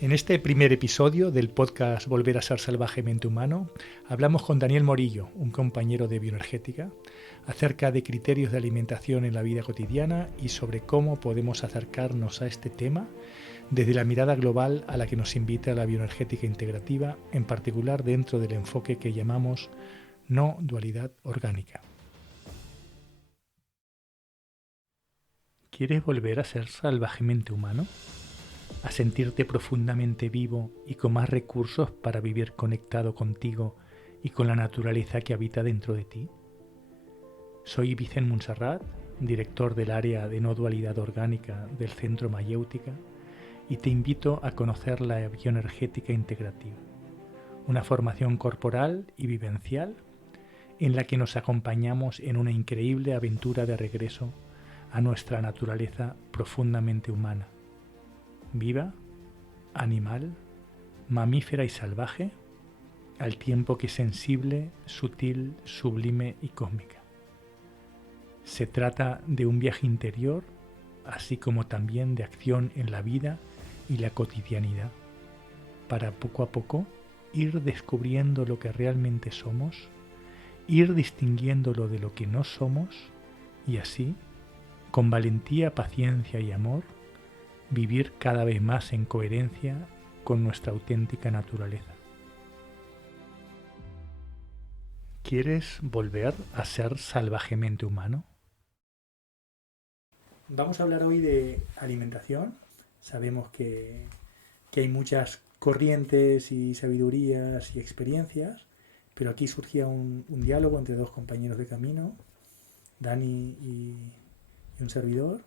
En este primer episodio del podcast Volver a ser salvajemente humano, hablamos con Daniel Morillo, un compañero de bioenergética, acerca de criterios de alimentación en la vida cotidiana y sobre cómo podemos acercarnos a este tema desde la mirada global a la que nos invita la bioenergética integrativa, en particular dentro del enfoque que llamamos no dualidad orgánica. ¿Quieres volver a ser salvajemente humano? ¿A sentirte profundamente vivo y con más recursos para vivir conectado contigo y con la naturaleza que habita dentro de ti? Soy Vicent Montserrat, director del área de no dualidad orgánica del Centro Mayéutica, y te invito a conocer la bioenergética integrativa, una formación corporal y vivencial en la que nos acompañamos en una increíble aventura de regreso a nuestra naturaleza profundamente humana, viva, animal, mamífera y salvaje, al tiempo que sensible, sutil, sublime y cósmica. Se trata de un viaje interior, así como también de acción en la vida y la cotidianidad, para poco a poco ir descubriendo lo que realmente somos, ir distinguiéndolo de lo que no somos y así, con valentía, paciencia y amor, vivir cada vez más en coherencia con nuestra auténtica naturaleza. ¿Quieres volver a ser salvajemente humano? Vamos a hablar hoy de alimentación. Sabemos que hay muchas corrientes y sabidurías y experiencias, pero aquí surgía un diálogo entre dos compañeros de camino, Dani y un servidor,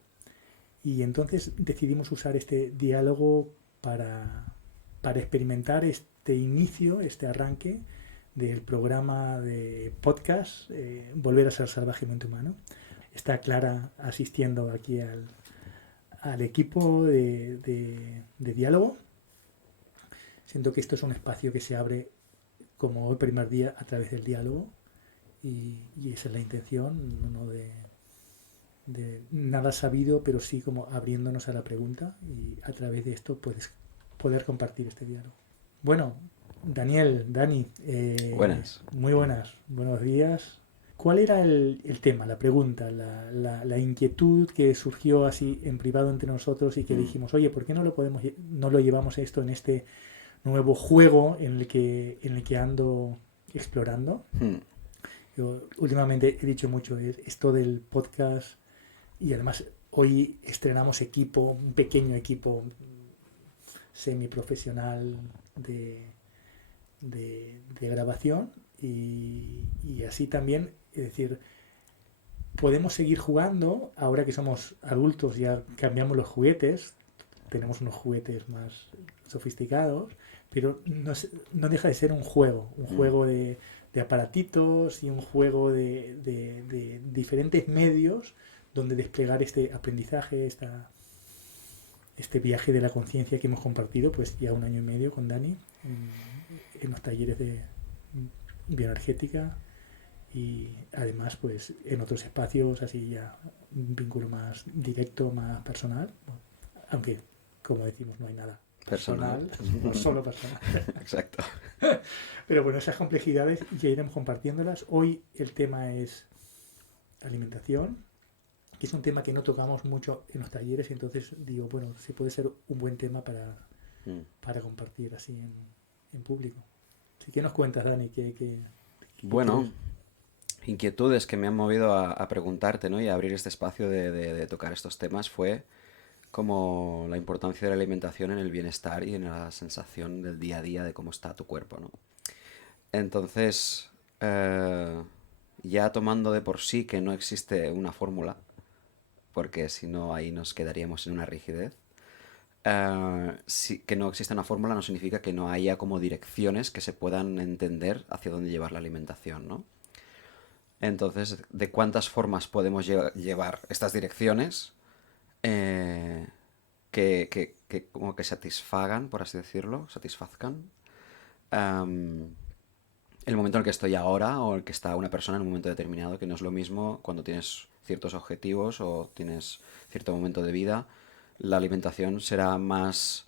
y entonces decidimos usar este diálogo para experimentar este inicio, este arranque del programa de podcast Volver a ser salvajemente humano. Está Clara asistiendo aquí al equipo de diálogo. Siento que esto es un espacio que se abre como el primer día a través del diálogo y esa es la intención, no de nada sabido, pero sí como abriéndonos a la pregunta y a través de esto puedes poder compartir este diálogo. Bueno, Daniel, Dani, Buenas. muy buenos días. ¿Cuál era el tema, la pregunta, la inquietud que surgió así en privado entre nosotros y que dijimos, oye, ¿por qué no lo llevamos esto en este nuevo juego en el que ando explorando? Yo últimamente he dicho mucho esto del podcast y además hoy estrenamos equipo, un pequeño equipo semiprofesional de grabación y así también, es decir, podemos seguir jugando ahora que somos adultos, ya cambiamos los juguetes, tenemos unos juguetes más sofisticados, pero no deja de ser un juego de aparatitos y un juego de diferentes medios donde desplegar este aprendizaje, este viaje de la conciencia que hemos compartido pues ya 1 año y medio con Dani en los talleres de bioenergética y además pues en otros espacios así ya un vínculo más directo, más personal, aunque como decimos no hay nada personal. No solo personal. Exacto. Pero bueno, esas complejidades ya iremos compartiéndolas. Hoy el tema es alimentación, que es un tema que no tocamos mucho en los talleres y entonces digo, bueno, sí puede ser un buen tema para compartir así en público. Así que nos cuentas, Dani, Bueno, inquietudes que me han movido a preguntarte, ¿no? Y a abrir este espacio de tocar estos temas fue como la importancia de la alimentación en el bienestar y en la sensación del día a día de cómo está tu cuerpo, ¿no? Entonces, ya tomando de por sí que no existe una fórmula, porque si no ahí nos quedaríamos en una rigidez, que no existe una fórmula no significa que no haya como direcciones que se puedan entender hacia dónde llevar la alimentación, ¿no? Entonces, ¿de cuántas formas podemos llevar estas direcciones que como que satisfagan, por así decirlo, satisfazcan el momento en el que estoy ahora o el que está una persona en un momento determinado, que no es lo mismo cuando tienes ciertos objetivos o tienes cierto momento de vida? La alimentación será más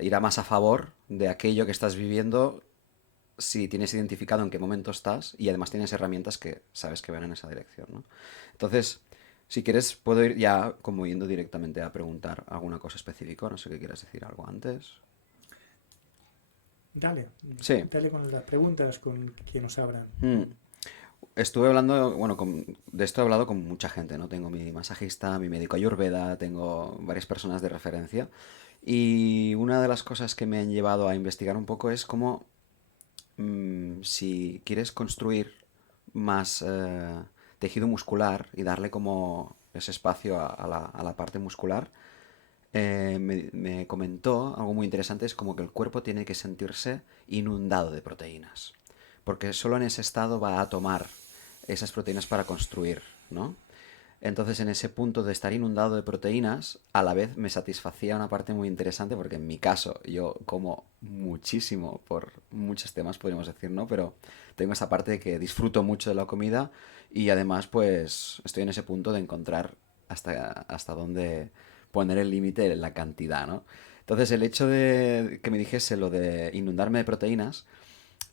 irá más a favor de aquello que estás viviendo si tienes identificado en qué momento estás y además tienes herramientas que sabes que van en esa dirección, ¿no? Entonces, si quieres, puedo ir ya como yendo directamente a preguntar alguna cosa específica, no sé qué quieras decir algo antes. Dale, Sí. dale con las preguntas con que nos abran. Mm. Estuve hablando, bueno, de esto he hablado con mucha gente, ¿no? Tengo mi masajista, mi médico Ayurveda, tengo varias personas de referencia. Y una de las cosas que me han llevado a investigar un poco es cómo si quieres construir más tejido muscular y darle como ese espacio a la parte muscular, me comentó algo muy interesante, es como que el cuerpo tiene que sentirse inundado de proteínas, porque solo en ese estado va a tomar esas proteínas para construir, ¿no? Entonces, en ese punto de estar inundado de proteínas, a la vez me satisfacía una parte muy interesante, porque en mi caso yo como muchísimo por muchos temas, podríamos decir, ¿no? Pero tengo esa parte de que disfruto mucho de la comida y además, pues, estoy en ese punto de encontrar hasta dónde poner el límite en la cantidad, ¿no? Entonces, el hecho de que me dijese lo de inundarme de proteínas,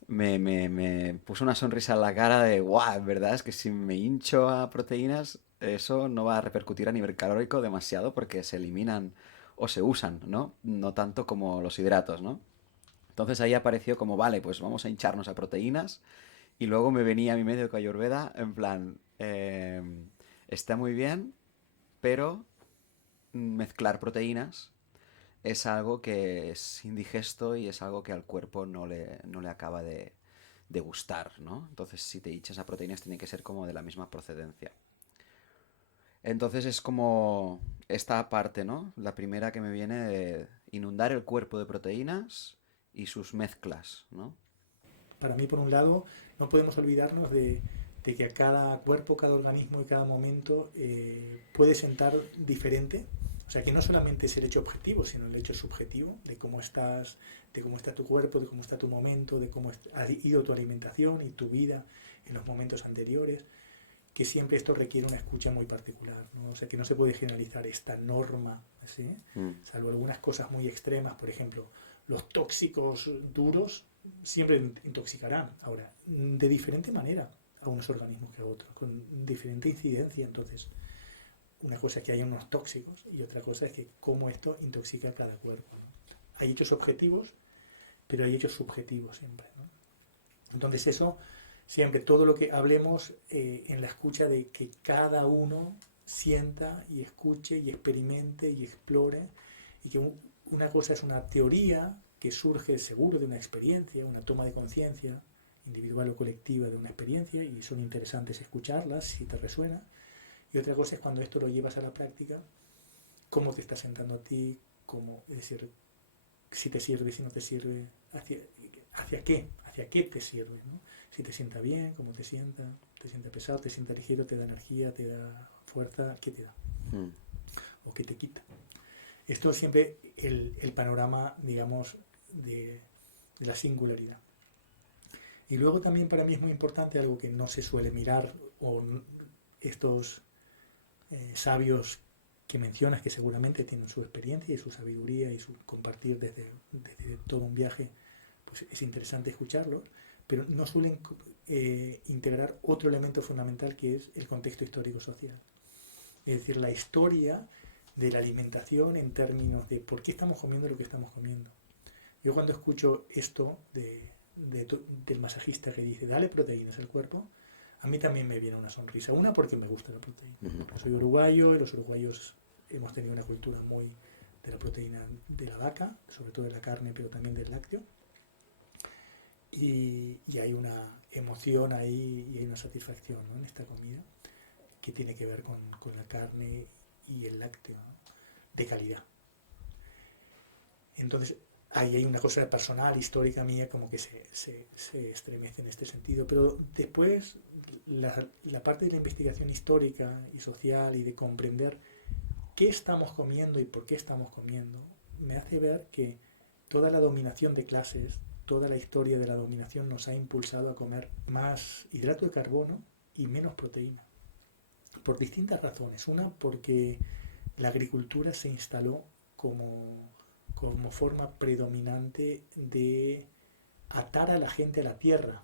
me puso una sonrisa en la cara de, guau, en verdad es que si me hincho a proteínas, eso no va a repercutir a nivel calórico demasiado porque se eliminan o se usan, ¿no? No tanto como los hidratos, ¿no? Entonces ahí apareció como, vale, pues vamos a hincharnos a proteínas. Y luego me venía mi médico Ayurveda en plan, está muy bien, pero mezclar proteínas es algo que es indigesto y es algo que al cuerpo no le acaba de gustar, ¿no? Entonces, si te hinchas a proteínas, tiene que ser como de la misma procedencia. Entonces es como esta parte, ¿no? La primera que me viene de inundar el cuerpo de proteínas y sus mezclas, ¿no? Para mí, por un lado, no podemos olvidarnos de que a cada cuerpo, cada organismo y cada momento puede sentar diferente. O sea, que no solamente es el hecho objetivo, sino el hecho subjetivo de cómo estás, de cómo está tu cuerpo, de cómo está tu momento, de cómo ha ido tu alimentación y tu vida en los momentos anteriores, que siempre esto requiere una escucha muy particular, ¿no? O sea, que no se puede generalizar esta norma, ¿sí? Mm, Salvo algunas cosas muy extremas, por ejemplo, los tóxicos duros siempre intoxicarán, ahora, de diferente manera a unos organismos que a otros, con diferente incidencia. Entonces, una cosa es que hay unos tóxicos y otra cosa es que cómo esto intoxica a cada cuerpo, ¿no? Hay hechos objetivos, pero hay hechos subjetivos siempre, ¿no? Entonces eso, siempre todo lo que hablemos en la escucha de que cada uno sienta y escuche y experimente y explore, y que una cosa es una teoría que surge seguro de una experiencia, una toma de conciencia individual o colectiva de una experiencia, y son interesantes escucharlas si te resuena, y otra cosa es cuando esto lo llevas a la práctica, cómo te está sentando a ti, cómo, es decir, si te sirve, si no te sirve, hacia qué te sirve, ¿no? Si te sienta bien, cómo te sienta pesado, te sienta ligero, te da energía, te da fuerza, ¿qué te da? mm, ¿O qué te quita? Esto es siempre el panorama, digamos, de la singularidad. Y luego también para mí es muy importante algo que no se suele mirar, o estos sabios que mencionas, que seguramente tienen su experiencia y su sabiduría y su compartir desde todo un viaje, pues es interesante escucharlos, pero no suelen integrar otro elemento fundamental, que es el contexto histórico-social. Es decir, la historia de la alimentación en términos de por qué estamos comiendo lo que estamos comiendo. Yo cuando escucho esto del masajista que dice, dale proteínas al cuerpo, a mí también me viene una sonrisa. Una, porque me gusta la proteína. ujú, Yo soy uruguayo y los uruguayos hemos tenido una cultura muy de la proteína de la vaca, sobre todo de la carne, pero también del lácteo. Y hay una emoción ahí y hay una satisfacción, ¿no?, en esta comida, que tiene que ver con la carne y el lácteo, ¿no?, de calidad. Entonces, ahí hay una cosa personal, histórica mía, como que se estremece en este sentido. Pero después, la parte de la investigación histórica y social y de comprender qué estamos comiendo y por qué estamos comiendo, me hace ver que toda la dominación de clases, toda la historia de la dominación nos ha impulsado a comer más hidrato de carbono y menos proteína. Por distintas razones. Una, porque la agricultura se instaló como como forma predominante de atar a la gente a la tierra,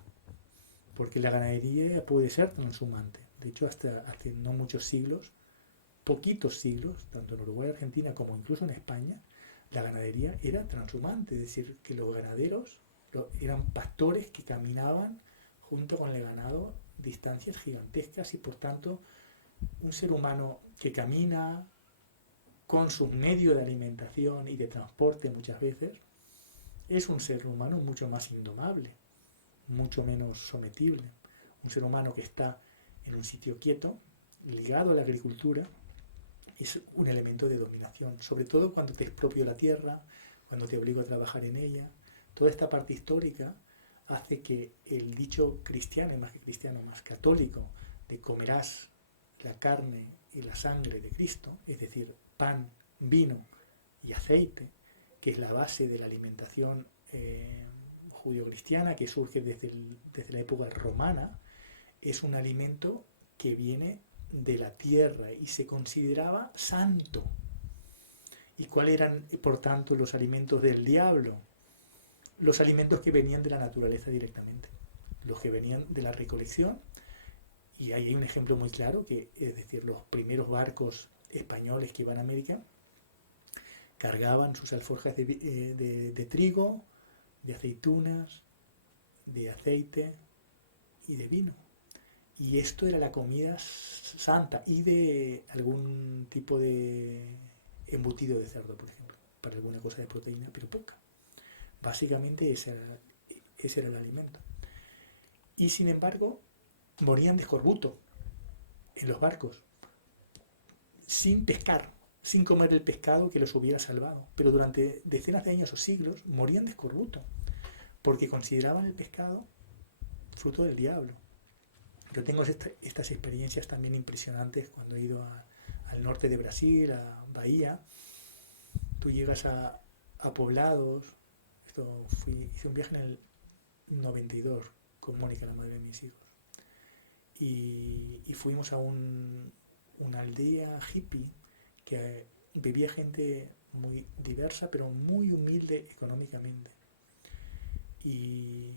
porque la ganadería puede ser transhumante. De hecho, hasta hace no muchos siglos, poquitos siglos, tanto en Uruguay, Argentina como incluso en España, la ganadería era transhumante, es decir, que los ganaderos eran pastores que caminaban junto con el ganado distancias gigantescas y por tanto un ser humano que camina con sus medios de alimentación y de transporte muchas veces es un ser humano mucho más indomable, mucho menos sometible, un ser humano que está en un sitio quieto, ligado a la agricultura, es un elemento de dominación, sobre todo cuando te expropio la tierra, cuando te obligo a trabajar en ella. Toda esta parte histórica hace que el dicho cristiano, más que cristiano, más católico, de comerás la carne y la sangre de Cristo, es decir, pan, vino y aceite, que es la base de la alimentación judio-cristiana que surge desde la época romana, es un alimento que viene de la tierra y se consideraba santo. ¿Y cuáles eran, por tanto, los alimentos del diablo? Los alimentos que venían de la naturaleza directamente, los que venían de la recolección. Y ahí hay un ejemplo muy claro, que es decir, los primeros barcos españoles que iban a América cargaban sus alforjas de trigo, de aceitunas, de aceite y de vino. Y esto era la comida santa y de algún tipo de embutido de cerdo, por ejemplo, para alguna cosa de proteína, pero poca. Básicamente ese era el alimento. Y sin embargo, morían de escorbuto en los barcos, sin pescar, sin comer el pescado que los hubiera salvado. Pero durante decenas de años o siglos morían de escorbuto, porque consideraban el pescado fruto del diablo. Yo tengo estas experiencias también impresionantes cuando he ido al norte de Brasil, a Bahía. Tú llegas a poblados. Hice un viaje en el 92 con Mónica, la madre de mis hijos. Y fuimos a una aldea hippie que vivía gente muy diversa, pero muy humilde económicamente. Y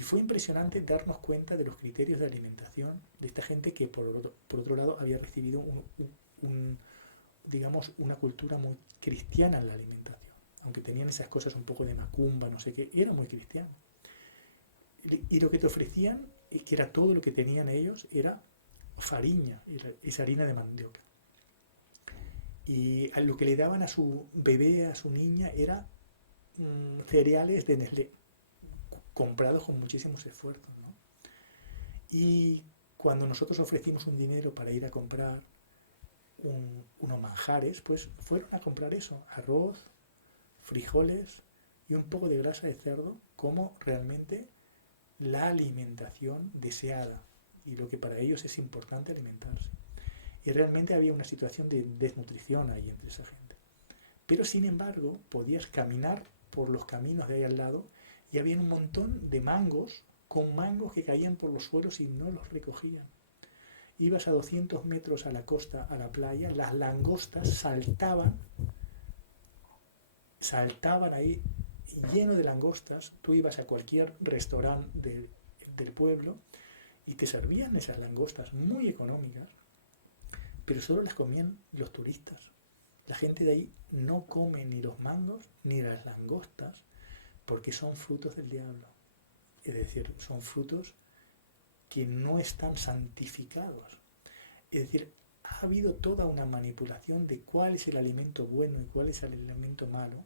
fue impresionante darnos cuenta de los criterios de alimentación de esta gente que, por otro lado, había recibido digamos, una cultura muy cristiana en la alimentación. Aunque tenían esas cosas un poco de macumba, no sé qué, y era muy cristiano. Y lo que te ofrecían, que era todo lo que tenían ellos, era fariña, esa harina de mandioca. Y lo que le daban a su bebé, a su niña, era cereales de Nestlé, comprados con muchísimos esfuerzos, ¿no? Y cuando nosotros ofrecimos un dinero para ir a comprar unos manjares, pues fueron a comprar eso, arroz, frijoles y un poco de grasa de cerdo, como realmente la alimentación deseada y lo que para ellos es importante alimentarse. Y realmente había una situación de desnutrición ahí entre esa gente. Pero sin embargo, podías caminar por los caminos de ahí al lado y había un montón de mangos, con mangos que caían por los suelos y no los recogían. Ibas a 200 metros a la costa, a la playa, las langostas saltaban ahí lleno de langostas. Tú ibas a cualquier restaurante del pueblo y te servían esas langostas muy económicas, pero solo las comían los turistas. La gente de ahí no come ni los mangos ni las langostas porque son frutos del diablo. Es decir, son frutos que no están santificados. Es decir, ha habido toda una manipulación de cuál es el alimento bueno y cuál es el alimento malo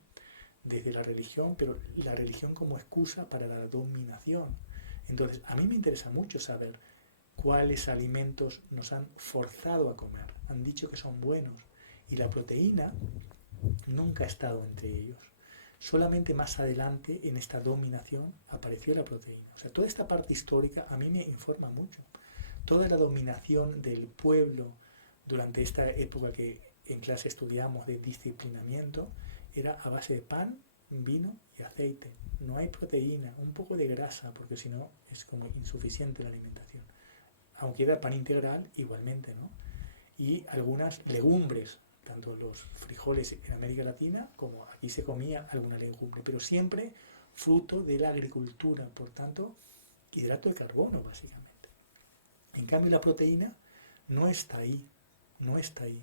desde la religión, pero la religión como excusa para la dominación. Entonces, a mí me interesa mucho saber cuáles alimentos nos han forzado a comer, han dicho que son buenos, y la proteína nunca ha estado entre ellos. Solamente más adelante en esta dominación apareció la proteína. O sea, toda esta parte histórica a mí me informa mucho. Toda la dominación del pueblo durante esta época que en clase estudiamos de disciplinamiento era a base de pan, vino y aceite. No hay proteína, un poco de grasa, porque si no es como insuficiente la alimentación. Aunque era pan integral, igualmente, ¿no? Y algunas legumbres. tanto los frijoles en América Latina como aquí se comía alguna legumbre, pero siempre fruto de la agricultura, por tanto, hidrato de carbono básicamente. En cambio la proteína no está ahí, no está ahí.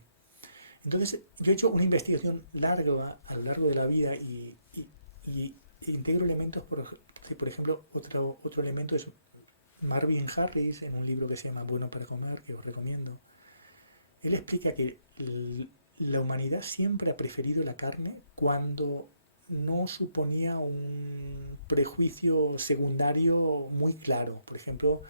Entonces yo he hecho una investigación larga a lo largo de la vida y integro elementos, por ejemplo, otro elemento es Marvin Harris, en un libro que se llama Bueno para comer, que os recomiendo. Él explica que la humanidad siempre ha preferido la carne cuando no suponía un prejuicio secundario muy claro, por ejemplo,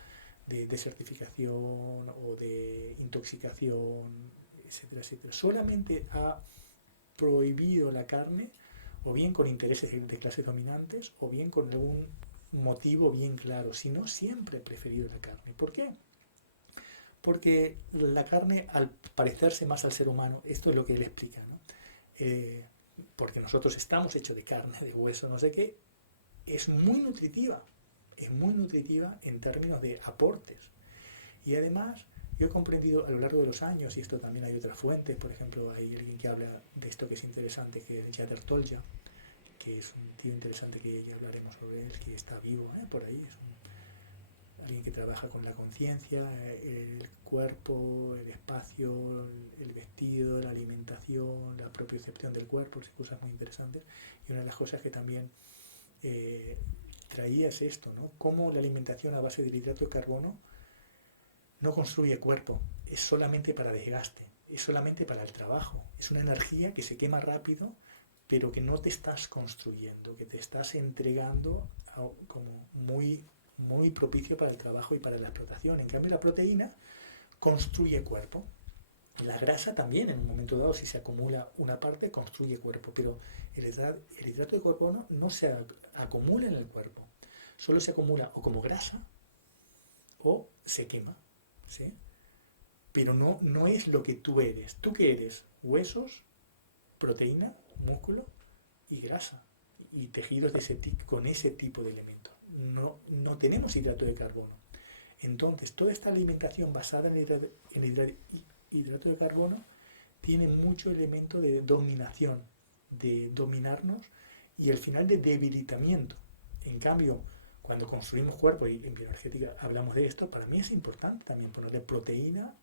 de desertificación o de intoxicación, etcétera, etcétera. Solamente ha prohibido la carne o bien con intereses de clases dominantes o bien con algún motivo bien claro, si no siempre he preferido la carne. ¿Por qué? Porque la carne, al parecerse más al ser humano, esto es lo que él explica, ¿no? Porque nosotros estamos hechos de carne, de hueso, no sé qué, es muy nutritiva en términos de aportes. Y además, yo he comprendido a lo largo de los años, y esto también hay otras fuentes, por ejemplo, hay alguien que habla de esto que es interesante, que es Jader Tolja, que es un tío interesante que ya hablaremos sobre él, que está vivo por ahí, es alguien que trabaja con la conciencia, el cuerpo, el espacio, el vestido, la alimentación, la propiocepción del cuerpo, cosas muy interesantes. Y una de las cosas que también eh, traía es esto, ¿no? Cómo la alimentación a base del hidrato de carbono no construye cuerpo, es solamente para desgaste, es solamente para el trabajo, es una energía que se quema rápido, pero que no te estás construyendo, que te estás entregando como muy propicio para el trabajo y para la explotación. En cambio, la proteína construye cuerpo. La grasa también, en un momento dado, si se acumula una parte, construye cuerpo, pero el hidrato de carbono no se acumula en el cuerpo, solo se acumula o como grasa o se quema, ¿sí? Pero no es lo que tú eres. ¿Tú qué eres? Huesos, proteína, músculo y grasa y tejidos con ese tipo de elementos. No tenemos hidrato de carbono. Entonces, toda esta alimentación basada en hidrato de carbono tiene mucho elemento de dominación, de dominarnos y al final de debilitamiento. En cambio, cuando construimos cuerpo, y en bioenergética hablamos de esto, para mí es importante también ponerle proteína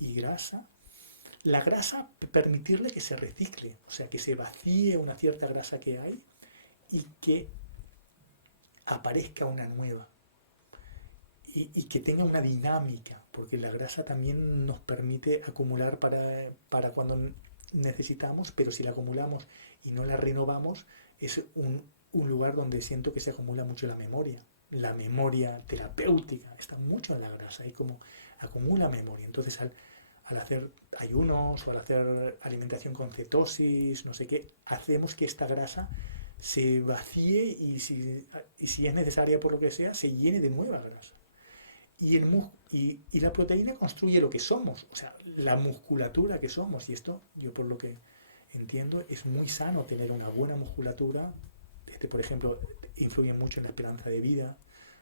y grasa. La grasa, permitirle que se recicle, o sea, que se vacíe una cierta grasa que hay y que aparezca una nueva. Y que tenga una dinámica, porque la grasa también nos permite acumular para cuando necesitamos, pero si la acumulamos y no la renovamos, es un lugar donde siento que se acumula mucho la memoria. La memoria terapéutica está mucho en la grasa y como acumula memoria. Entonces, al hacer ayunos o al hacer alimentación con cetosis, no sé qué, hacemos que esta grasa se vacíe y si es necesaria por lo que sea, se llene de nueva grasa. Y la proteína construye lo que somos, o sea, la musculatura que somos. Y esto, yo por lo que entiendo, es muy sano tener una buena musculatura. Por ejemplo, influye mucho en la esperanza de vida.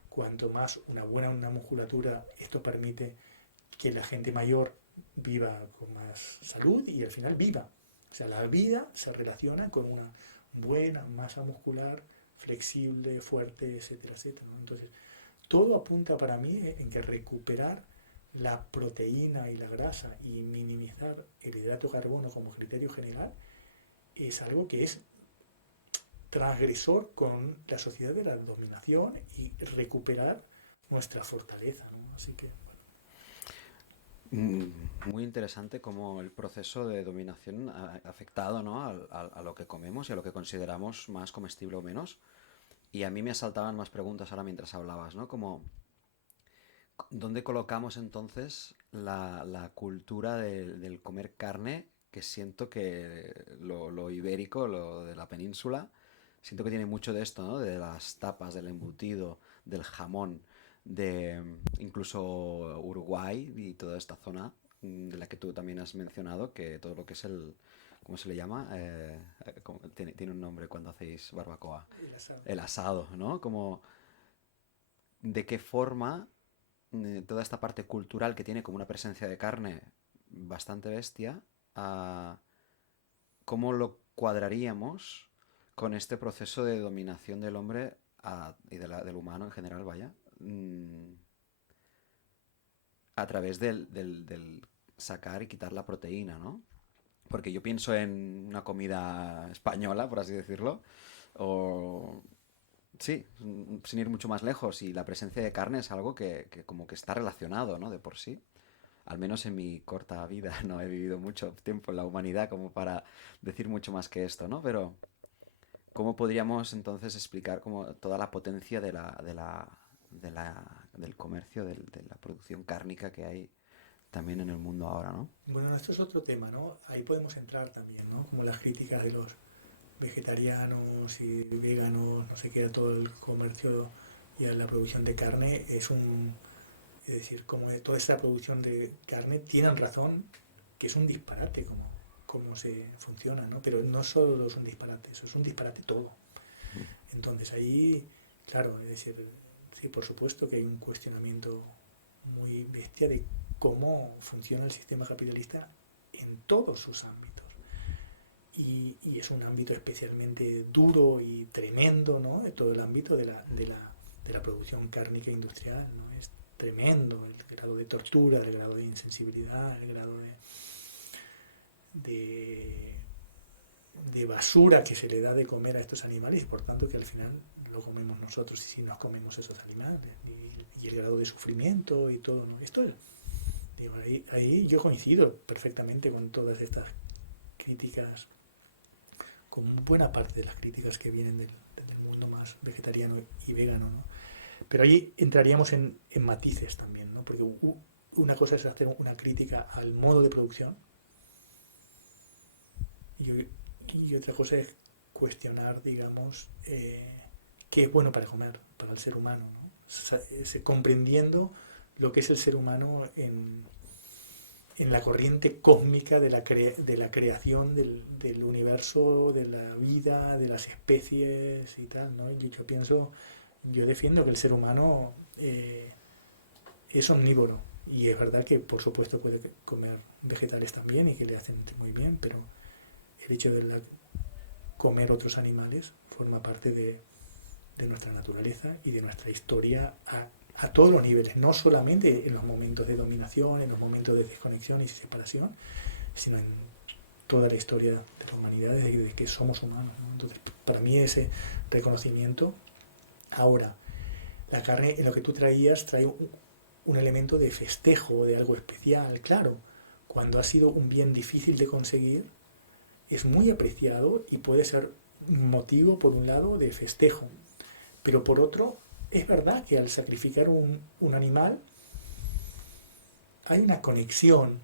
Cuanto más una musculatura, esto permite que la gente mayor viva con más salud y al final viva. O sea, la vida se relaciona con una buena masa muscular, flexible, fuerte, etcétera, etcétera, ¿no? Entonces, todo apunta para mí en que recuperar la proteína y la grasa y minimizar el hidrato de carbono como criterio general es algo que es transgresor con la sociedad de la dominación y recuperar nuestra fortaleza, ¿no? Así que Mm, Muy interesante cómo el proceso de dominación ha afectado, ¿no? A lo que comemos y a lo que consideramos más comestible o menos. Y a mí me asaltaban más preguntas ahora mientras hablabas, ¿no? Como, ¿dónde colocamos entonces la cultura del comer carne? Que siento que lo ibérico, lo de la península, siento que tiene mucho de esto, ¿no? De las tapas, del embutido, del jamón, de incluso Uruguay y toda esta zona de la que tú también has mencionado, que todo lo que es ¿cómo se le llama? Tiene un nombre cuando hacéis barbacoa. el asado. El asado, ¿no? Como, ¿de qué forma toda esta parte cultural que tiene como una presencia de carne bastante bestia, cómo lo cuadraríamos con este proceso de dominación del hombre y del humano en general, vaya, a través del sacar y quitar la proteína, ¿no? Porque yo pienso en una comida española, por así decirlo, o sí, sin ir mucho más lejos, y la presencia de carne es algo que como que está relacionado, ¿no? De por sí. Al menos en mi corta vida, no he vivido mucho tiempo en la humanidad como para decir mucho más que esto, ¿no? Pero ¿cómo podríamos entonces explicar como toda la potencia del comercio, de la producción cárnica que hay también en el mundo ahora, ¿no? Bueno, esto es otro tema, ¿no? Ahí podemos entrar también, ¿no? Como las críticas de los vegetarianos y veganos, no sé qué, a todo el comercio y a la producción de carne es decir, como de toda esta producción de carne tienen razón que es un disparate como se funciona, ¿no? Pero no solo es un disparate, eso es un disparate todo. Entonces ahí, claro, es decir, sí, por supuesto que hay un cuestionamiento muy bestia de cómo funciona el sistema capitalista en todos sus ámbitos. Y es un ámbito especialmente duro y tremendo, ¿no? De todo el ámbito de la producción cárnica industrial, ¿no? Es tremendo el grado de tortura, el grado de insensibilidad, el grado de, de basura que se le da de comer a estos animales, por tanto que al final lo comemos nosotros y si nos comemos esos animales, y el grado de sufrimiento y todo, ¿no? Esto es, digo, ahí yo coincido perfectamente con todas estas críticas, con buena parte de las críticas que vienen del mundo más vegetariano y vegano, ¿no? Pero ahí entraríamos en matices también, ¿no? Porque una cosa es hacer una crítica al modo de producción y otra cosa es cuestionar, digamos, qué es bueno para comer, para el ser humano, ¿no? Comprendiendo lo que es el ser humano en la corriente cósmica de la creación del universo, de la vida, de las especies y tal, ¿no? Yo pienso, yo defiendo que el ser humano es omnívoro y es verdad que por supuesto puede comer vegetales también y que le hacen muy bien, pero el hecho de comer otros animales forma parte de nuestra naturaleza y de nuestra historia a todos los niveles, no solamente en los momentos de dominación, en los momentos de desconexión y separación, sino en toda la historia de la humanidad desde que somos humanos, ¿no? Entonces, para mí ese reconocimiento, ahora, la carne, en lo que tú traías, trae un elemento de festejo, de algo especial, claro, cuando ha sido un bien difícil de conseguir, es muy apreciado y puede ser motivo, por un lado, de festejo, pero por otro, es verdad que al sacrificar un animal hay una conexión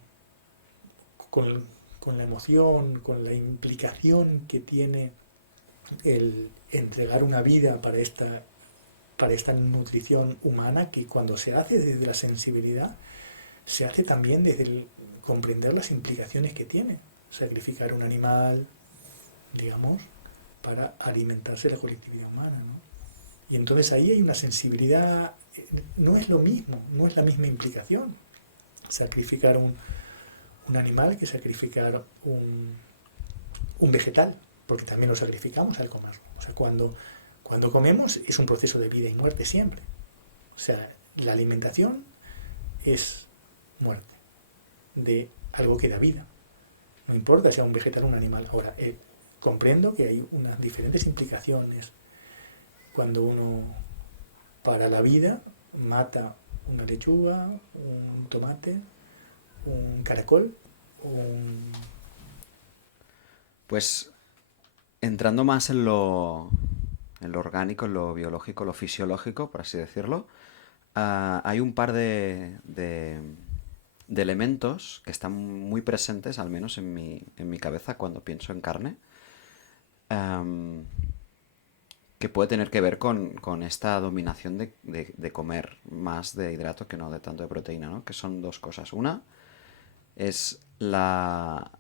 con, con la emoción, con la implicación que tiene el entregar una vida para esta nutrición humana que cuando se hace desde la sensibilidad, se hace también desde el comprender las implicaciones que tiene. Sacrificar un animal, digamos, para alimentarse la colectividad humana, ¿no? Y entonces ahí hay una sensibilidad, no es lo mismo, no es la misma implicación sacrificar un animal que sacrificar un vegetal, porque también lo sacrificamos al comerlo. O sea, cuando comemos es un proceso de vida y muerte siempre. O sea, la alimentación es muerte de algo que da vida. No importa si sea un vegetal o un animal. Ahora, comprendo que hay unas diferentes implicaciones cuando uno, para la vida, mata una lechuga, un tomate, un caracol, un... Pues entrando más en lo orgánico, en lo biológico, lo fisiológico, por así decirlo, hay un par de elementos que están muy presentes, al menos en mi cabeza, cuando pienso en carne, am, que puede tener que ver con esta dominación de comer más de hidrato que no de tanto de proteína, ¿no? Que son dos cosas. Una es la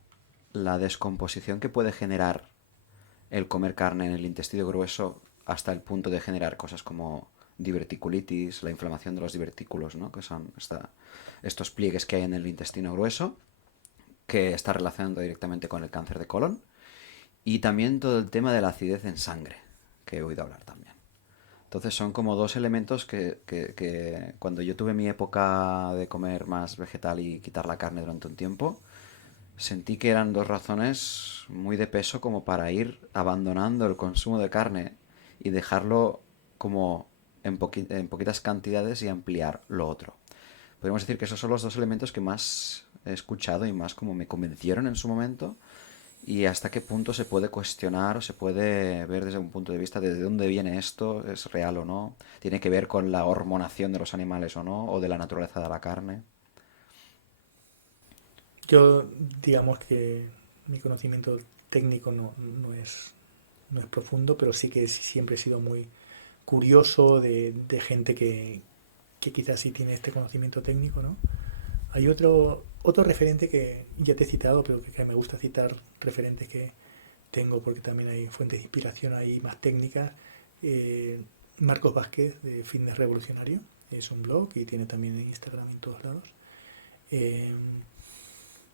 descomposición que puede generar el comer carne en el intestino grueso hasta el punto de generar cosas como diverticulitis, la inflamación de los divertículos, ¿no? Que son estos pliegues que hay en el intestino grueso, que está relacionado directamente con el cáncer de colon. Y también todo el tema de la acidez en sangre, que he oído hablar también. Entonces son como dos elementos que cuando yo tuve mi época de comer más vegetal y quitar la carne durante un tiempo, sentí que eran dos razones muy de peso como para ir abandonando el consumo de carne y dejarlo como en poquitas cantidades y ampliar lo otro. Podríamos decir que esos son los dos elementos que más he escuchado y más como me convencieron en su momento y hasta qué punto se puede cuestionar o se puede ver desde un punto de vista de dónde viene esto, es real o no, tiene que ver con la hormonación de los animales o no, o de la naturaleza de la carne. Yo, digamos que mi conocimiento técnico no es profundo, pero sí que siempre he sido muy curioso de gente que quizás sí tiene este conocimiento técnico, ¿no? Hay otro referente que ya te he citado, pero que me gusta citar referentes que tengo porque también hay fuentes de inspiración ahí más técnicas. Eh, Marcos Vázquez de Fitness Revolucionario, es un blog y tiene también en Instagram en todos lados. Eh,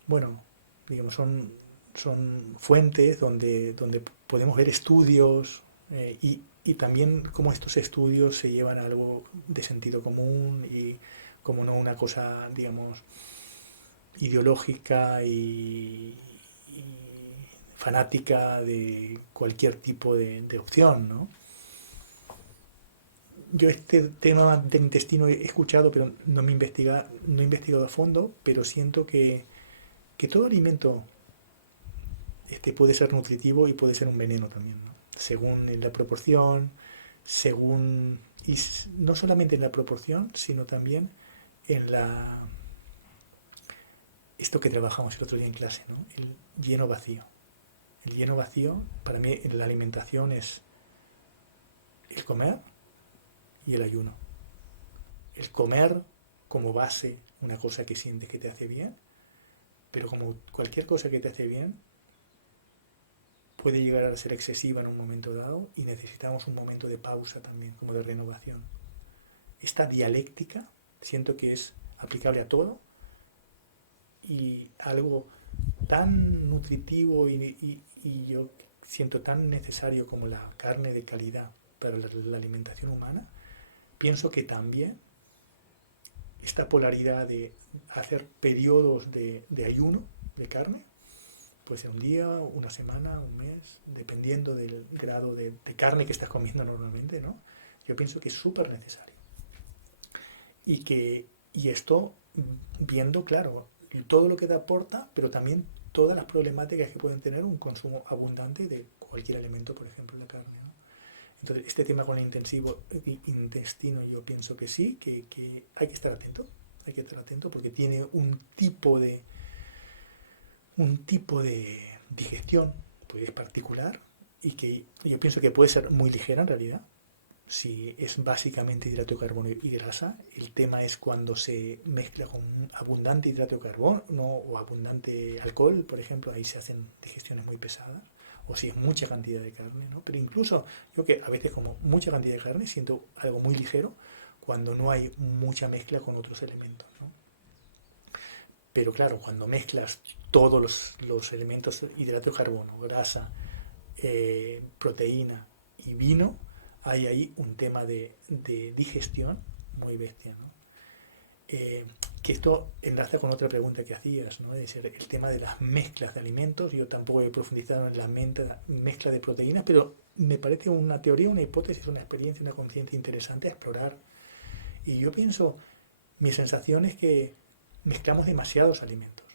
bueno, digamos, son fuentes donde podemos ver estudios y también cómo estos estudios se llevan a algo de sentido común y como no una cosa, digamos, ideológica y fanática de cualquier tipo de opción, ¿no? Yo este tema del intestino he escuchado, pero no he investigado a fondo, pero siento que todo alimento puede ser nutritivo y puede ser un veneno también, ¿no? Según la proporción, según... Y no solamente en la proporción, sino también en esto que trabajamos el otro día en clase, ¿no? El lleno vacío. El lleno vacío, para mí, en la alimentación es el comer y el ayuno. El comer como base, una cosa que sientes que te hace bien, pero como cualquier cosa que te hace bien, puede llegar a ser excesiva en un momento dado y necesitamos un momento de pausa también, como de renovación. Esta dialéctica siento que es aplicable a todo y algo tan nutritivo y yo siento tan necesario como la carne de calidad para la alimentación humana, pienso que también esta polaridad de hacer periodos de ayuno de carne, puede ser un día, una semana, un mes, dependiendo del grado de carne que estás comiendo normalmente, ¿no? Yo pienso que es súper necesario. Y esto viendo, claro, todo lo que te aporta, pero también todas las problemáticas que pueden tener un consumo abundante de cualquier alimento, por ejemplo, la carne, ¿no? Entonces, este tema con el intestino, yo pienso que sí, que hay que estar atento porque tiene un tipo de digestión pues, particular y que yo pienso que puede ser muy ligera en realidad, si es básicamente hidrato de carbono y grasa. El tema es cuando se mezcla con abundante hidrato de carbono o abundante alcohol, por ejemplo, ahí se hacen digestiones muy pesadas. O si es mucha cantidad de carne, ¿no? Pero incluso yo que a veces como mucha cantidad de carne siento algo muy ligero cuando no hay mucha mezcla con otros elementos, ¿no? Pero claro, cuando mezclas todos los elementos, hidrato de carbono, grasa, proteína y vino, hay ahí un tema de digestión muy bestia, ¿no? Que esto enlaza con otra pregunta que hacías, ¿no? Es el tema de las mezclas de alimentos. Yo tampoco he profundizado en la mezcla de proteínas, pero me parece una teoría, una hipótesis, una experiencia, una conciencia interesante a explorar. Y yo pienso, mi sensación es que mezclamos demasiados alimentos,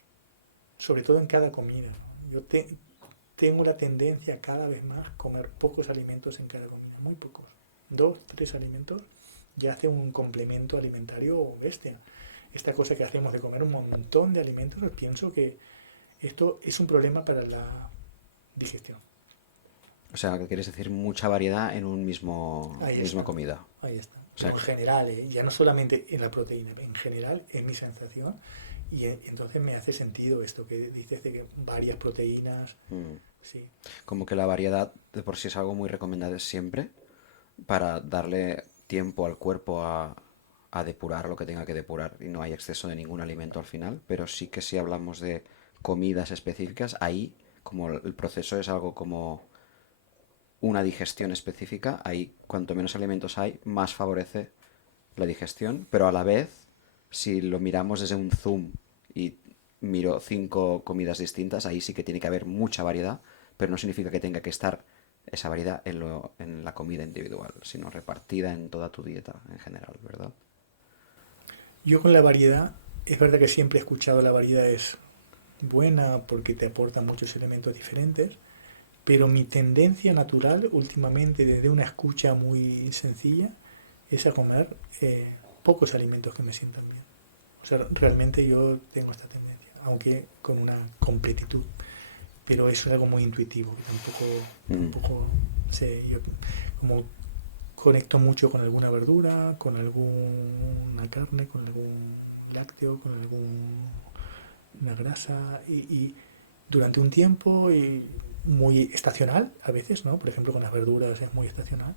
sobre todo en cada comida, ¿no? Tengo la tendencia cada vez más a comer pocos alimentos en cada comida, muy pocos. Dos, tres alimentos ya hace un complemento alimentario bestia. Esta cosa que hacemos de comer un montón de alimentos, pues pienso que esto es un problema para la digestión. O sea, que quieres decir mucha variedad en un Ahí misma está, comida. ahí está. O Pero sea, en general, ya no solamente en la proteína, en general es mi sensación y entonces me hace sentido esto que dices de que varias proteínas, mm, sí. como que la variedad de por sí es algo muy recomendable siempre para darle tiempo al cuerpo a depurar lo que tenga que depurar y no hay exceso de ningún alimento al final, pero sí que si hablamos de comidas específicas, ahí como el proceso es algo como una digestión específica, ahí cuanto menos alimentos hay, más favorece la digestión, pero a la vez, si lo miramos desde un zoom y miro 5 comidas distintas, ahí sí que tiene que haber mucha variedad, pero no significa que tenga que estar esa variedad en la comida individual, sino repartida en toda tu dieta en general, ¿verdad? Yo con la variedad, es verdad que siempre he escuchado la variedad es buena porque te aporta muchos elementos diferentes, pero mi tendencia natural últimamente, desde una escucha muy sencilla, es a comer pocos alimentos que me sientan bien. O sea, realmente yo tengo esta tendencia, aunque con una completitud, pero eso es algo muy intuitivo. Mm, Tampoco sé, yo como conecto mucho con alguna verdura, con alguna carne, con algún lácteo, con alguna grasa y durante un tiempo muy estacional a veces, ¿no? Por ejemplo, con las verduras es muy estacional.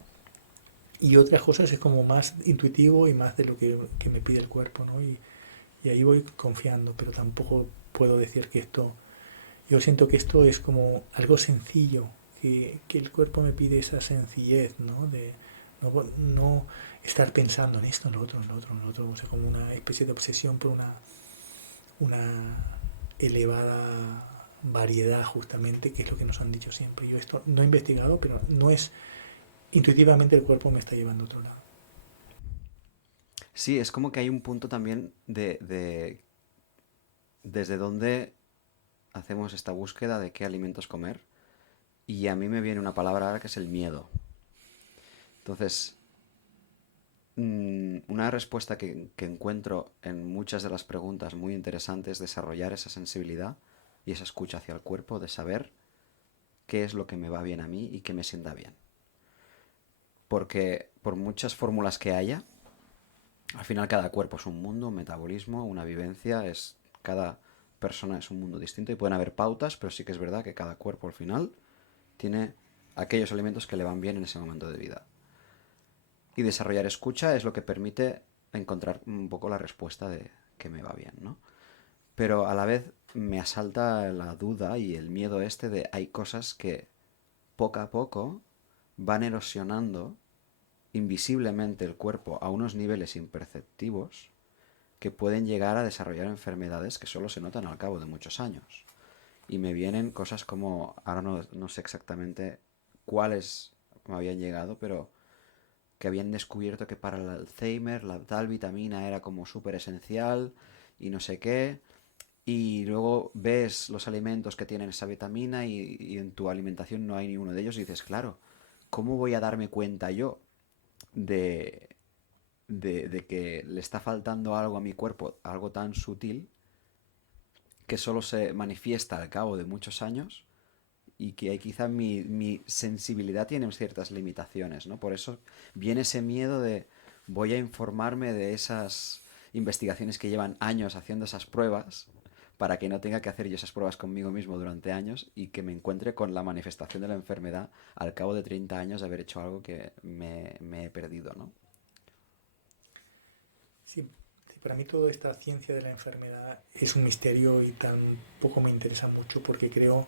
Y otras cosas es como más intuitivo y más de lo que me pide el cuerpo, ¿no? Y ahí voy confiando, pero tampoco puedo decir que esto... Yo siento que esto es como algo sencillo, que el cuerpo me pide esa sencillez, ¿no? De no estar pensando en esto, en lo otro, en lo otro, en lo otro, o sea, como una especie de obsesión por una elevada variedad justamente, que es lo que nos han dicho siempre. Yo esto no he investigado, pero no es intuitivamente el cuerpo me está llevando a otro lado. Sí, es como que hay un punto también de desde dónde hacemos esta búsqueda de qué alimentos comer. Y a mí me viene una palabra ahora que es el miedo. Entonces, una respuesta que encuentro en muchas de las preguntas muy interesantes es desarrollar esa sensibilidad y esa escucha hacia el cuerpo de saber qué es lo que me va bien a mí y qué me sienta bien. Porque por muchas fórmulas que haya, al final cada cuerpo es un mundo, un metabolismo, una vivencia, cada persona es un mundo distinto y pueden haber pautas, pero sí que es verdad que cada cuerpo al final tiene aquellos alimentos que le van bien en ese momento de vida. Y desarrollar escucha es lo que permite encontrar un poco la respuesta de que me va bien, ¿no? Pero a la vez me asalta la duda y el miedo este de hay cosas que poco a poco van erosionando invisiblemente el cuerpo a unos niveles imperceptivos que pueden llegar a desarrollar enfermedades que solo se notan al cabo de muchos años. Y me vienen cosas como, ahora no sé exactamente cuáles me habían llegado, pero que habían descubierto que para el Alzheimer la tal vitamina era como súper esencial y no sé qué. Y luego ves los alimentos que tienen esa vitamina y en tu alimentación no hay ni uno de ellos y dices, claro, ¿cómo voy a darme cuenta yo de, de que le está faltando algo a mi cuerpo, algo tan sutil, que solo se manifiesta al cabo de muchos años y que quizá mi sensibilidad tiene ciertas limitaciones, ¿no? Por eso viene ese miedo de voy a informarme de esas investigaciones que llevan años haciendo esas pruebas para que no tenga que hacer yo esas pruebas conmigo mismo durante años y que me encuentre con la manifestación de la enfermedad al cabo de 30 años de haber hecho algo que me he perdido, ¿no? Sí, sí, para mí toda esta ciencia de la enfermedad es un misterio y tampoco me interesa mucho porque creo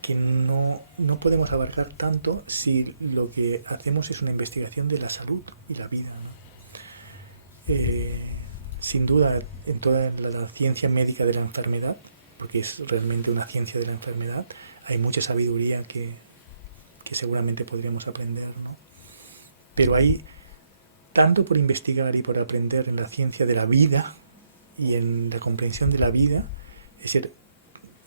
que no podemos abarcar tanto si lo que hacemos es una investigación de la salud y la vida, ¿no? Eh, Sin duda, en toda la ciencia médica de la enfermedad, porque es realmente una ciencia de la enfermedad, hay mucha sabiduría que seguramente podríamos aprender, ¿no? Pero hay tanto por investigar y por aprender en la ciencia de la vida y en la comprensión de la vida, es decir,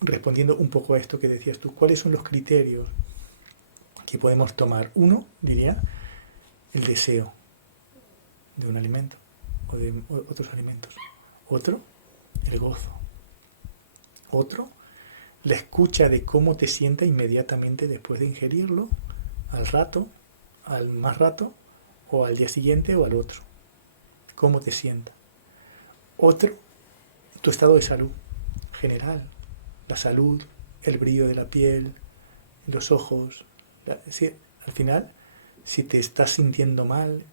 respondiendo un poco a esto que decías tú, ¿cuáles son los criterios que podemos tomar? Uno, diría, el deseo de un alimento o de otros alimentos. Otro, el gozo. Otro, la escucha de cómo te sienta inmediatamente después de ingerirlo, al rato, al más rato, o al día siguiente o al otro. Cómo te sienta. Otro, tu estado de salud general. La salud, el brillo de la piel, los ojos. Sí, al final, si te estás sintiendo mal,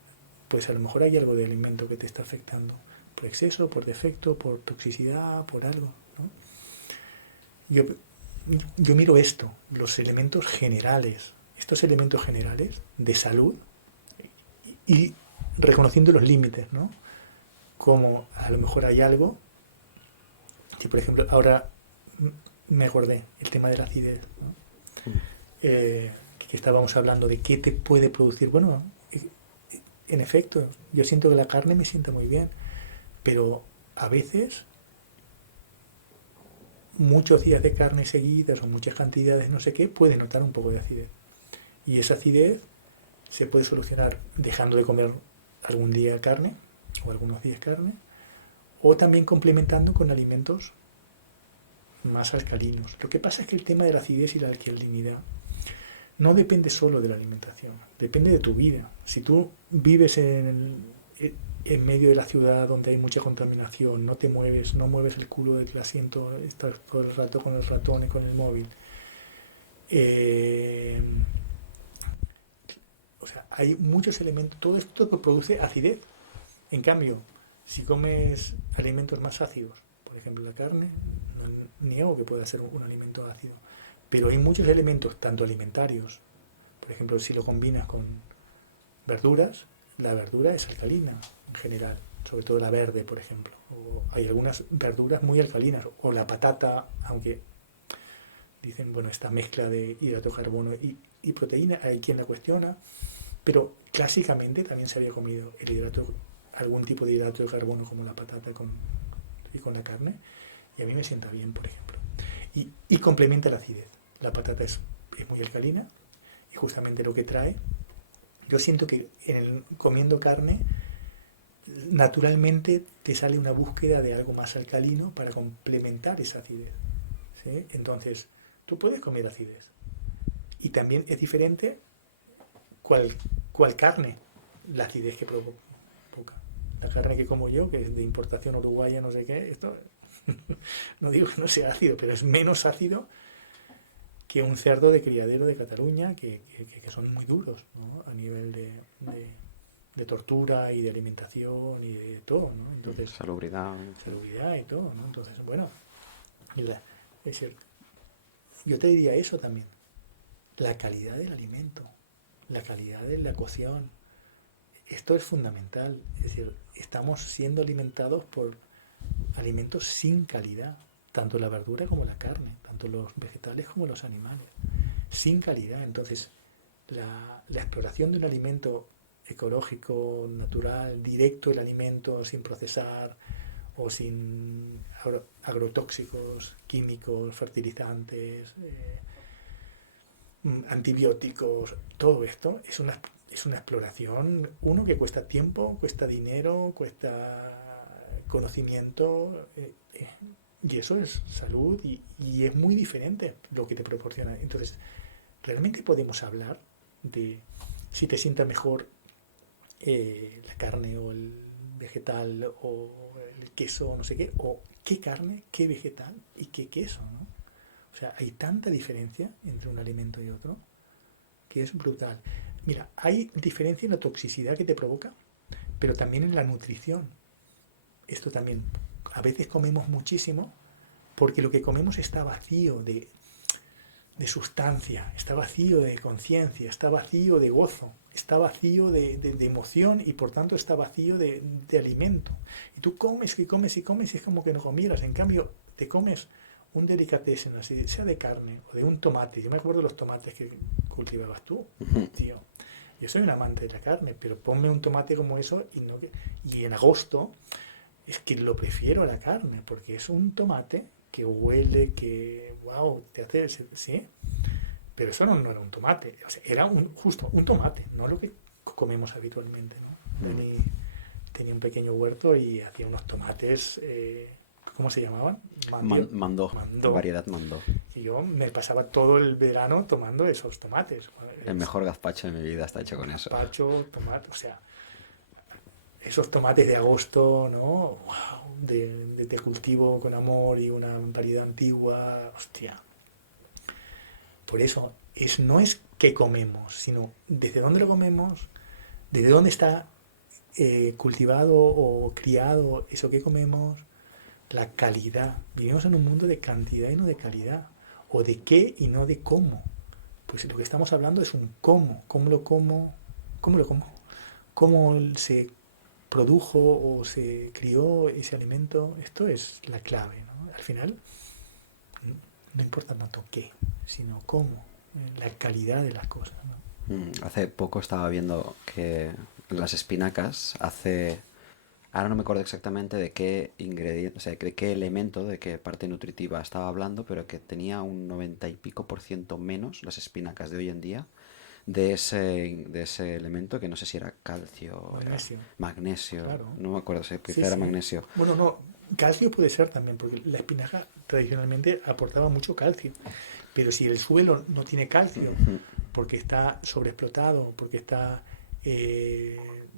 pues a lo mejor hay algo de alimento que te está afectando. Por exceso, por defecto, por toxicidad, por algo, ¿no? Yo yo miro esto, los elementos generales, estos elementos generales de salud y reconociendo los límites, ¿no? Como a lo mejor hay algo que, por ejemplo, ahora me acordé, el tema de la acidez, ¿no? Que estábamos hablando de qué te puede producir. Bueno, en efecto, yo siento que la carne me sienta muy bien, pero a veces muchos días de carne seguidas o muchas cantidades no sé qué puede notar un poco de acidez. Y esa acidez se puede solucionar dejando de comer algún día carne o algunos días carne, o también complementando con alimentos más alcalinos. Lo que pasa es que el tema de la acidez y la alcalinidad no depende solo de la alimentación, depende de tu vida. Si tú vives en medio de la ciudad donde hay mucha contaminación, no te mueves, no mueves el culo del asiento, estás todo el rato con el ratón y con el móvil. O sea, hay muchos elementos, todo esto produce acidez. En cambio, si comes alimentos más ácidos, por ejemplo la carne, no niego que pueda ser un alimento ácido, pero hay muchos elementos, tanto alimentarios, por ejemplo, si lo combinas con verduras, la verdura es alcalina en general, sobre todo la verde, por ejemplo. O hay algunas verduras muy alcalinas, o la patata, aunque dicen, bueno, esta mezcla de hidrato de carbono y proteína, hay quien la cuestiona, pero clásicamente también se había comido algún tipo de hidrato de carbono como la patata y con la carne, y a mí me sienta bien, por ejemplo. Y complementa la acidez. La patata es muy alcalina y justamente lo que trae, yo siento que comiendo carne naturalmente te sale una búsqueda de algo más alcalino para complementar esa acidez, ¿sí? Entonces, tú puedes comer acidez. Y también es diferente cuál carne, la acidez que provoca. La carne que como yo, que es de importación uruguaya, no sé qué, esto no digo que no sea ácido, pero es menos ácido que un cerdo de criadero de Cataluña, que son muy duros, ¿no? A nivel de tortura y de alimentación y de todo, ¿no? Entonces, salubridad y todo, ¿no? Entonces, bueno, es decir, yo te diría eso también, la calidad del alimento, la calidad de la cocción, esto es fundamental, es decir, estamos siendo alimentados por alimentos sin calidad, tanto la verdura como la carne, tanto los vegetales como los animales, sin calidad. Entonces, la exploración de un alimento ecológico, natural, directo el alimento, sin procesar o sin agrotóxicos, químicos, fertilizantes, antibióticos, todo esto es una exploración, uno que cuesta tiempo, cuesta dinero, cuesta conocimiento, y eso es salud y es muy diferente lo que te proporciona. Entonces, realmente podemos hablar de si te sienta mejor la carne o el vegetal o el queso, no sé qué, o qué carne, qué vegetal y qué queso, ¿no? O sea, hay tanta diferencia entre un alimento y otro que es brutal. Mira, hay diferencia en la toxicidad que te provoca, pero también en la nutrición. Esto también, a veces comemos muchísimo porque lo que comemos está vacío de sustancia, está vacío de conciencia, está vacío de gozo, está vacío de emoción y por tanto está vacío de alimento. Y tú comes y comes y comes y es como que no comieras. En cambio, te comes un delicatessen, así, sea de carne o de un tomate. Yo me acuerdo de los tomates que cultivabas tú, tío. Yo soy un amante de la carne, pero ponme un tomate como eso y en agosto es que lo prefiero a la carne, porque es un tomate que huele, que, wow, te hace, ¿sí? Pero eso no era un tomate, o sea, era justo un tomate, no lo que comemos habitualmente, ¿no? Tenía un pequeño huerto y hacía unos tomates, ¿cómo se llamaban? Mandó, variedad mandó. Y yo me pasaba todo el verano tomando esos tomates. El mejor gazpacho de mi vida está hecho con eso. Gazpacho, tomate, o sea, esos tomates de agosto, ¿no? Wow, de cultivo con amor y una variedad antigua, hostia. Por eso, no es qué comemos, sino desde dónde lo comemos, desde dónde está cultivado o criado eso que comemos, la calidad. Vivimos en un mundo de cantidad y no de calidad. o de qué y no de cómo. Pues lo que estamos hablando es un cómo lo como, cómo se produjo o se crió ese alimento. Esto es la clave, ¿no? Al final no importa tanto qué, sino cómo, la calidad de las cosas, ¿no? Hace poco estaba viendo que las espinacas ahora no me acuerdo exactamente de qué ingrediente, o sea, de qué elemento, de qué parte nutritiva estaba hablando, pero que tenía un 90 y pico por ciento menos las espinacas de hoy en día de ese elemento, que no sé si era calcio, era Magnesio, magnesio, claro. no me acuerdo si Sí, quizá era sí. magnesio. Bueno, no, calcio puede ser también, porque la espinaca tradicionalmente aportaba mucho calcio. Pero si el suelo no tiene calcio, Ujú. porque está sobreexplotado, porque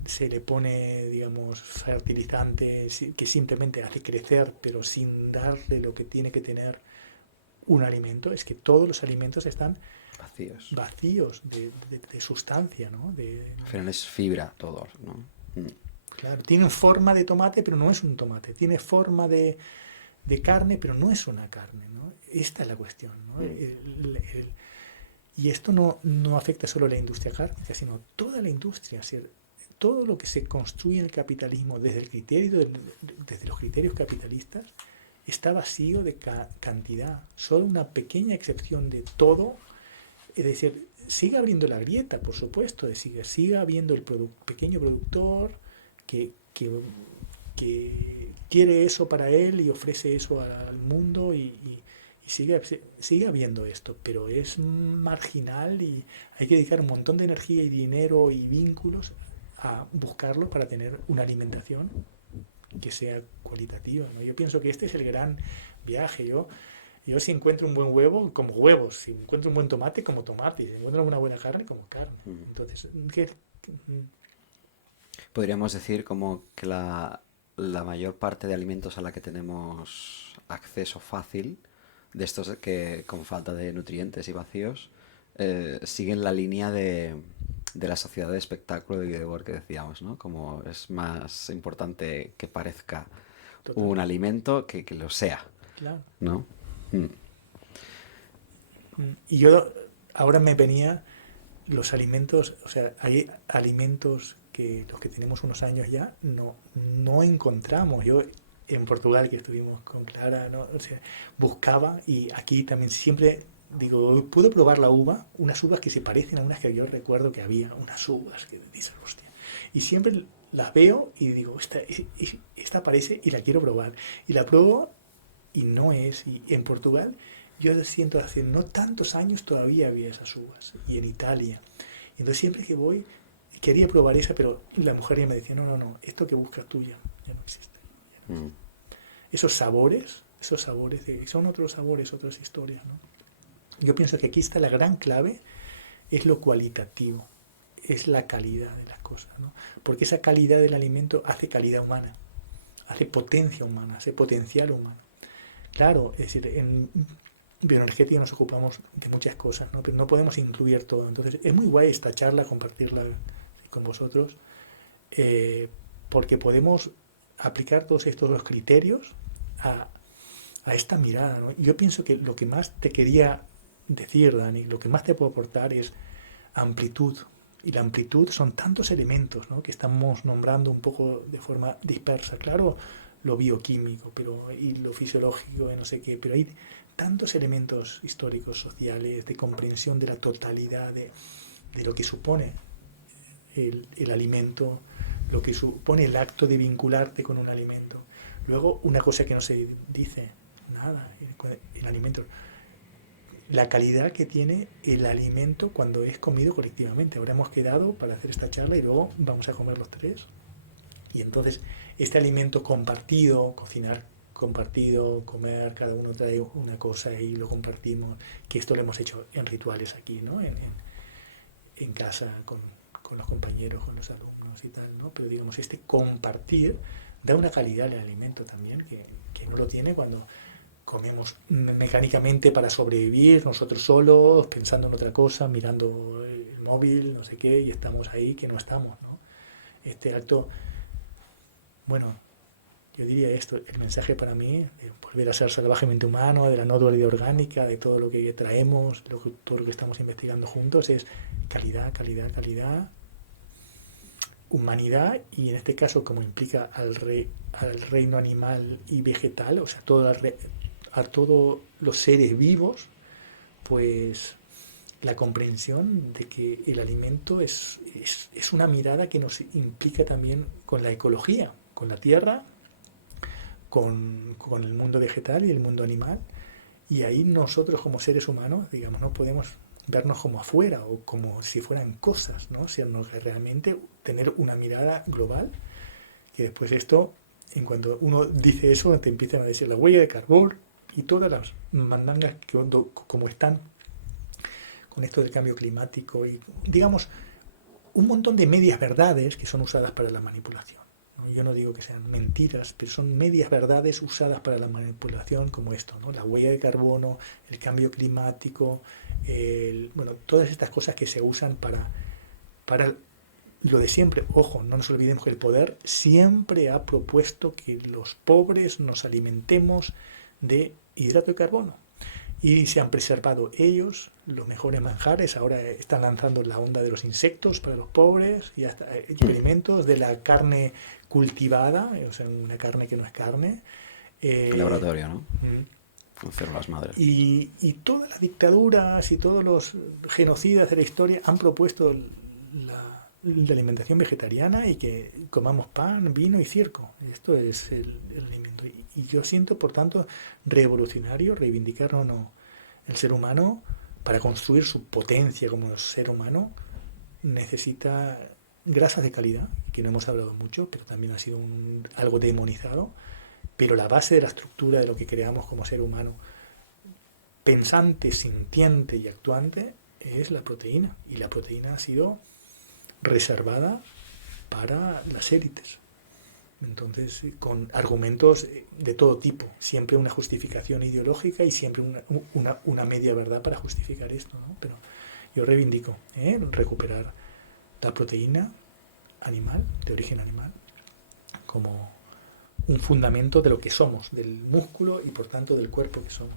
se le pone, digamos, fertilizante que simplemente hace crecer, pero sin darle lo que tiene que tener un alimento, es que todos los alimentos están Vacíos. vacíos de sustancia, ¿no? Al final es fibra todo, ¿no? Claro, tienen forma de tomate, pero no es un tomate. Tiene forma de carne, pero no es una carne, ¿no? Esta es la cuestión, ¿no? Mm. Y esto no afecta solo a la industria cárnica, sino toda la industria. O sea, todo lo que se construye en el capitalismo desde los criterios capitalistas está vacío de cantidad. Solo una pequeña excepción de todo. Es decir, sigue abriendo la grieta, por supuesto. Es decir, sigue habiendo el pequeño productor que quiere eso para él y ofrece eso al mundo y sigue habiendo esto, pero es marginal y hay que dedicar un montón de energía y dinero y vínculos a buscarlo para tener una alimentación que sea cualitativa, ¿no? Yo pienso que este es el gran viaje. Yo si encuentro un buen huevo, como huevos; si encuentro un buen tomate, como tomate; si encuentro una buena carne, como carne. Entonces, Podríamos decir como que la mayor parte de alimentos a la que tenemos acceso fácil, de estos que con falta de nutrientes y vacíos, siguen la línea de la sociedad de espectáculo y de work que decíamos, ¿no? Como es más importante que parezca un totalmente, alimento que lo sea, claro. ¿no? Mm. Y yo ahora me venía los alimentos, o sea, hay alimentos que los que tenemos unos años ya no encontramos. Yo en Portugal, que estuvimos con Clara, ¿no? O sea, buscaba, y aquí también siempre digo, puedo probar la uva, unas uvas que se parecen a unas que yo recuerdo que había, unas uvas que dices, hostia. Y siempre las veo y digo, esta parece y la quiero probar. Y la pruebo y no es. Y en Portugal, yo siento hace no tantos años todavía había esas uvas. Y en Italia. Entonces siempre que voy, quería probar esa, pero la mujer ya me decía, no, esto que buscas tú ya no existe. Mm. Esos sabores son otros sabores, otras historias, ¿no? Yo pienso que aquí está la gran clave, es lo cualitativo, es la calidad de las cosas, ¿no? Porque esa calidad del alimento hace calidad humana, hace potencia humana, hace potencial humano. Claro, es decir, en bioenergética nos ocupamos de muchas cosas, ¿no? Pero no podemos incluir todo. Entonces, es muy guay esta charla, compartirla con vosotros, eh, porque podemos aplicar todos estos dos criterios a, a esta mirada, ¿no? Yo pienso que lo que más te quería decir, Dani, lo que más te puedo aportar es amplitud. Y la amplitud son tantos elementos, ¿no? Que estamos nombrando un poco de forma dispersa. Claro, lo bioquímico, y lo fisiológico, y no sé qué, pero hay tantos elementos históricos, sociales, de comprensión de la totalidad de lo que supone el alimento, lo que supone el acto de vincularte con un alimento. Luego, una cosa que no se dice nada, el alimento, la calidad que tiene el alimento cuando es comido colectivamente. Ahora hemos quedado para hacer esta charla y luego vamos a comer los tres. Y entonces, este alimento compartido, cocinar compartido, comer, cada uno trae una cosa y lo compartimos, que esto lo hemos hecho en rituales aquí, ¿no? En casa, con los compañeros, con los alumnos y tal, ¿no? Pero digamos, este compartir da una calidad al alimento también, que no lo tiene cuando comemos mecánicamente para sobrevivir, nosotros solos, pensando en otra cosa, mirando el móvil, no sé qué, y estamos ahí que no estamos, ¿no? Este acto, bueno, yo diría esto, el mensaje para mí, de volver a ser salvajemente humano, de la no dualidad orgánica, de todo lo que traemos, todo lo que estamos investigando juntos, es calidad, calidad, calidad, humanidad, y en este caso como implica al reino animal y vegetal, o sea, a todos los seres vivos, pues la comprensión de que el alimento es una mirada que nos implica también con la ecología, con la tierra, con el mundo vegetal y el mundo animal, y ahí nosotros como seres humanos, digamos, no podemos vernos como afuera o como si fueran cosas, ¿no? Sino que realmente tener una mirada global, que después esto, en cuanto uno dice eso, te empiezan a decir la huella de carbón y todas las mandangas que como están con esto del cambio climático y, digamos, un montón de medias verdades que son usadas para la manipulación, ¿no? Yo no digo que sean mentiras, pero son medias verdades usadas para la manipulación como esto, ¿no? La huella de carbono, el cambio climático, bueno, todas estas cosas que se usan para lo de siempre. Ojo, no nos olvidemos que el poder siempre ha propuesto que los pobres nos alimentemos de hidrato de carbono. Y se han preservado ellos los mejores manjares. Ahora están lanzando la onda de los insectos para los pobres y hasta experimentos de la carne cultivada, o sea, una carne que no es carne. Laboratorio, ¿no? Con células madres. Y todas las dictaduras y todos los genocidas de la historia han propuesto la alimentación vegetariana y que comamos pan, vino y circo. Esto es el alimento. Y yo siento, por tanto, revolucionario reivindicar el ser humano. Para construir su potencia como ser humano necesita grasas de calidad, que no hemos hablado mucho, pero también ha sido algo demonizado, pero la base de la estructura de lo que creamos como ser humano, pensante, sintiente y actuante, es la proteína, y la proteína ha sido reservada para las élites. Entonces, con argumentos de todo tipo, siempre una justificación ideológica y siempre una media verdad para justificar esto, ¿no? Pero yo reivindico recuperar la proteína animal, de origen animal, como un fundamento de lo que somos, del músculo y por tanto del cuerpo que somos.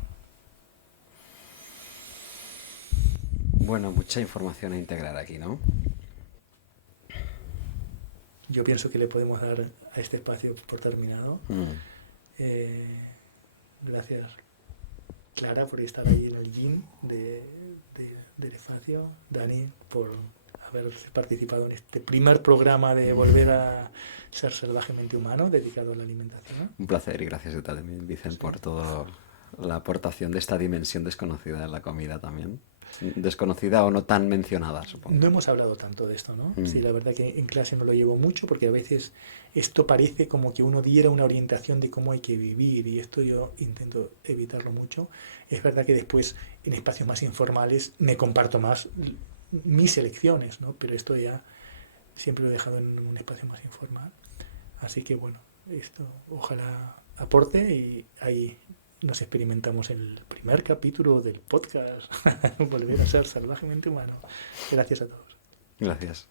Bueno, mucha información a integrar aquí, ¿no? Yo pienso que le podemos dar a este espacio por terminado. Gracias, Clara, por estar ahí en el gym del espacio. Dani, por haber participado en este primer programa de Volver a ser salvajemente humano, dedicado a la alimentación. Un placer y gracias a ti también, Vicen, por toda la aportación de esta dimensión desconocida de la comida también. Desconocida o no tan mencionada, supongo. No hemos hablado tanto de esto, ¿no? Sí, la verdad que en clase no lo llevo mucho porque a veces esto parece como que uno diera una orientación de cómo hay que vivir y esto yo intento evitarlo mucho. Es verdad que después en espacios más informales me comparto más mis elecciones, ¿no? Pero esto ya siempre lo he dejado en un espacio más informal. Así que bueno, esto ojalá aporte y ahí nos experimentamos el primer capítulo del podcast Volver a ser salvajemente humano. Gracias a todos. Gracias.